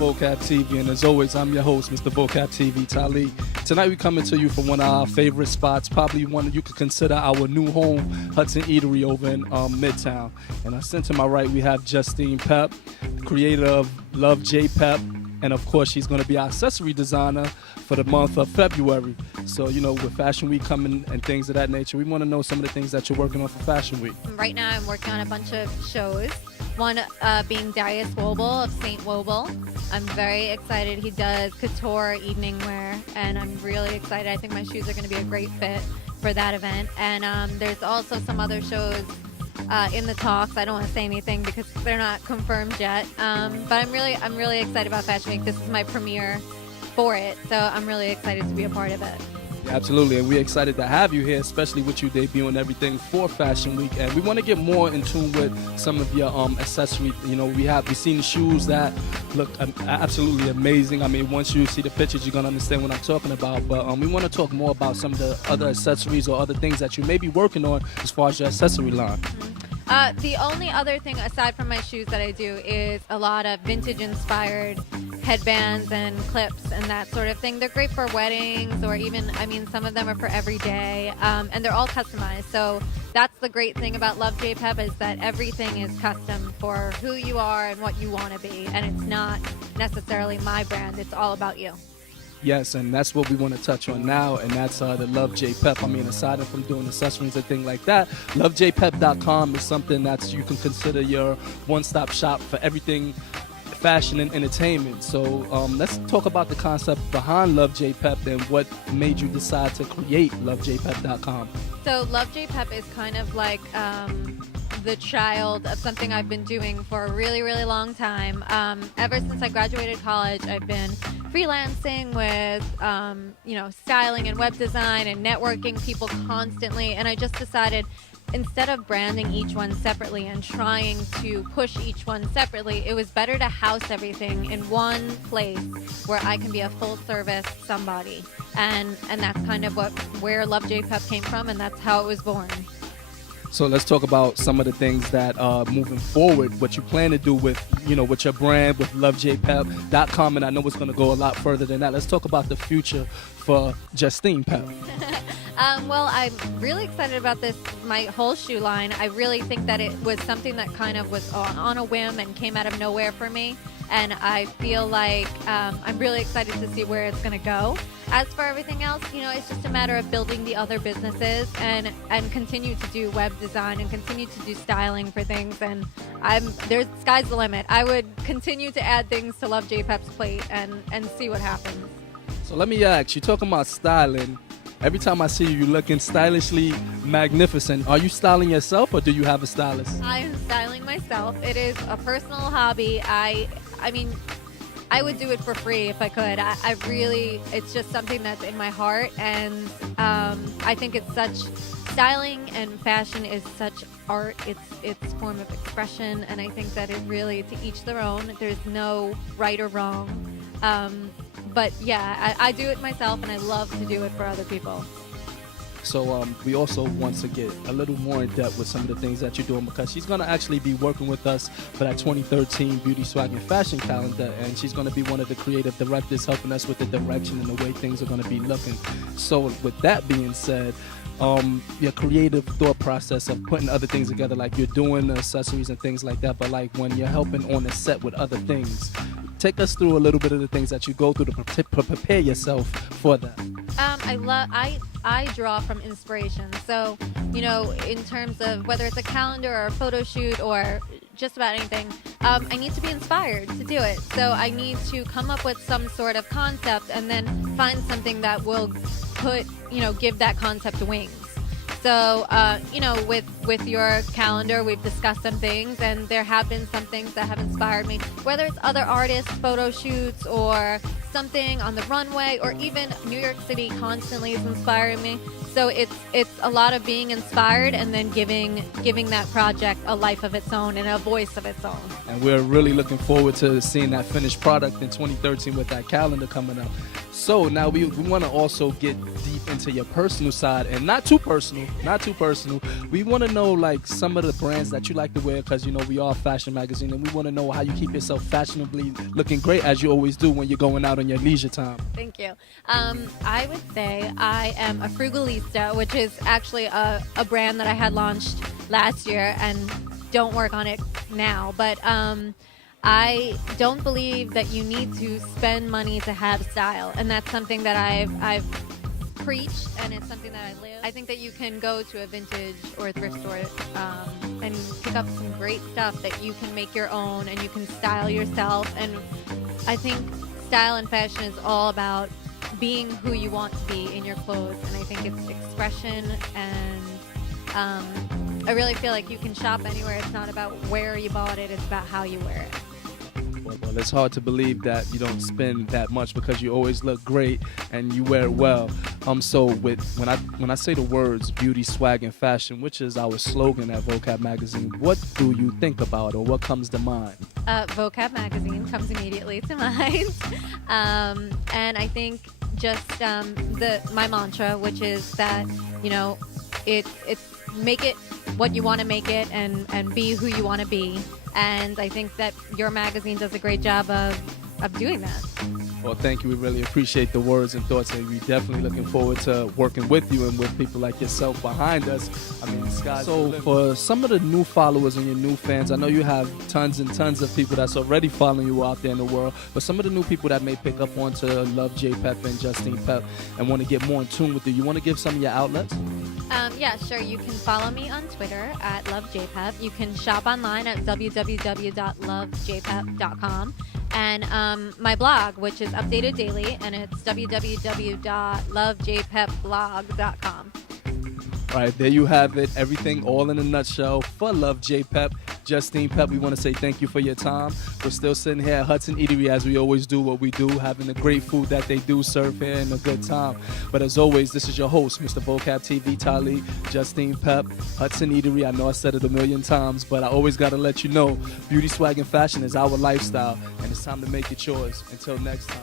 Vocab TV, and as always, I'm your host, Mr. Vocab TV, Tali. Tonight, we're coming to you from one of our favorite spots, probably one that you could consider our new home, Hudson Eatery over in Midtown. And I sent to my right, we have Justine Pep, creator of Love J Pep, and of course, she's going to be our accessory designer for the month of February. So, you know, with Fashion Week coming and things of that nature, we want to know some of the things that you're working on for Fashion Week. Right now, I'm working on a bunch of shows. One being Darius Wobel of St. Wobel. I'm very excited. He does couture evening wear, and I'm really excited. I think my shoes are going to be a great fit for that event. And there's also some other shows in the talks. I don't want to say anything because they're not confirmed yet. But I'm really excited about Fashion Week. This is my premiere for it, so I'm really excited to be a part of it. Absolutely, and we're excited to have you here, especially with you debuting everything for Fashion Week. And we want to get more in tune with some of your accessories. You know, we've seen shoes that look absolutely amazing. I mean, once you see the pictures, you're gonna understand what I'm talking about. But we want to talk more about some of the other accessories or other things that you may be working on as far as your accessory line. The only other thing aside from my shoes that I do is a lot of vintage-inspired headbands and clips and that sort of thing. They're great for weddings or even, I mean, some of them are for every day, and they're all customized. So that's the great thing about Love J Pep is that everything is custom for who you are and what you want to be, and it's not necessarily my brand. It's all about you. Yes, and that's what we want to touch on now, and that's the Love J Pep. I mean, aside from doing accessories and things like that, lovejpep.com is something that you can consider your one-stop shop for everything fashion and entertainment. So let's talk about the concept behind Love J Pep and what made you decide to create lovejpep.com. So Love J Pep is kind of like the child of something I've been doing for a really, really long time. Ever since I graduated college, I've been freelancing with, styling and web design and networking people constantly. And I just decided instead of branding each one separately and trying to push each one separately, it was better to house everything in one place where I can be a full service somebody. And that's kind of where Love J Pep came from, and that's how it was born. So let's talk about some of the things that moving forward, what you plan to do with your brand, with lovejpep.com, and I know it's going to go a lot further than that. Let's talk about the future for Justine Pep. Well, I'm really excited about my whole shoe line. I really think that it was something that kind of was on a whim and came out of nowhere for me. And I feel like I'm really excited to see where it's going to go. As for everything else, it's just a matter of building the other businesses and continue to do web design and continue to do styling for things. And sky's the limit. I would continue to add things to Love J Pep's plate and see what happens. So let me ask, you're talking about styling. Every time I see you, you're looking stylishly magnificent. Are you styling yourself or do you have a stylist? I am styling myself. It is a personal hobby. I mean, I would do it for free if I could. It's just something that's in my heart, and I think styling and fashion is such art. It's form of expression, and I think that it really, to each their own. There's no right or wrong. But yeah, I do it myself, and I love to do it for other people. So we also want to get a little more in depth with some of the things that you're doing, because she's going to actually be working with us for that 2013 Beauty Swag and Fashion Calendar, and she's going to be one of the creative directors helping us with the direction and the way things are going to be looking. So with that being said, your creative thought process of putting other things together, like you're doing the accessories and things like that, but like when you're helping on the set with other things, take us through a little bit of the things that you go through to prepare yourself for that. I draw from inspiration. So, in terms of whether it's a calendar or a photo shoot or just about anything, I need to be inspired to do it. So I need to come up with some sort of concept and then find something that will give that concept wings. So, with your calendar, we've discussed some things, and there have been some things that have inspired me, whether it's other artists, photo shoots, or something on the runway, or even New York City constantly is inspiring me. So it's a lot of being inspired and then giving that project a life of its own and a voice of its own. And we're really looking forward to seeing that finished product in 2013 with that calendar coming up. So now we want to also get deep into your personal side, and not too personal. We want to know like some of the brands that you like to wear, because you know we are a fashion magazine, and we want to know how you keep yourself fashionably looking great, as you always do when you're going out on your leisure time. Thank you. I would say I am a frugalista, which is actually a brand that I had launched last year and don't work on it now. But I don't believe that you need to spend money to have style, and that's something that I've preached, and it's something that I live. I think that you can go to a vintage or a thrift store and pick up some great stuff that you can make your own, and you can style yourself. And I think style and fashion is all about being who you want to be in your clothes, and I think it's expression, and I really feel like you can shop anywhere. It's not about where you bought it, it's about how you wear it. Well, it's hard to believe that you don't spend that much, because you always look great and you wear it well. So when I say the words beauty, swag, and fashion, which is our slogan at Vocab magazine, what do you think about, or what comes to mind? Vocab magazine comes immediately to mind. And I think just my mantra, which is that, you know, it's make it what you want to make it, and be who you want to be. And I think that your magazine does a great job of doing that. Well, thank you. We really appreciate the words and thoughts, and we're definitely looking forward to working with you and with people like yourself behind us. I mean, sky's the limit. For some of the new followers and your new fans, I know you have tons and tons of people that's already following you out there in the world, but some of the new people that may pick up onto Love J. Pepe and Justine Pep and want to get more in tune with you want to give some of your outlets? Yeah, sure. You can follow me on Twitter at LoveJPep. You can shop online at www.lovejpep.com. And my blog, which is updated daily, and it's www.lovejpepblog.com. All right, there you have it. Everything all in a nutshell for Love J. Pep. Justine Pep, we want to say thank you for your time. We're still sitting here at Hudson Eatery, as we always do what we do, having the great food that they do serve here and a good time. But as always, this is your host, Mr. Vocab TV Tali, Justine Pep, Hudson Eatery. I know I said it a million times, but I always got to let you know, beauty, swag, and fashion is our lifestyle, and it's time to make it yours. Until next time.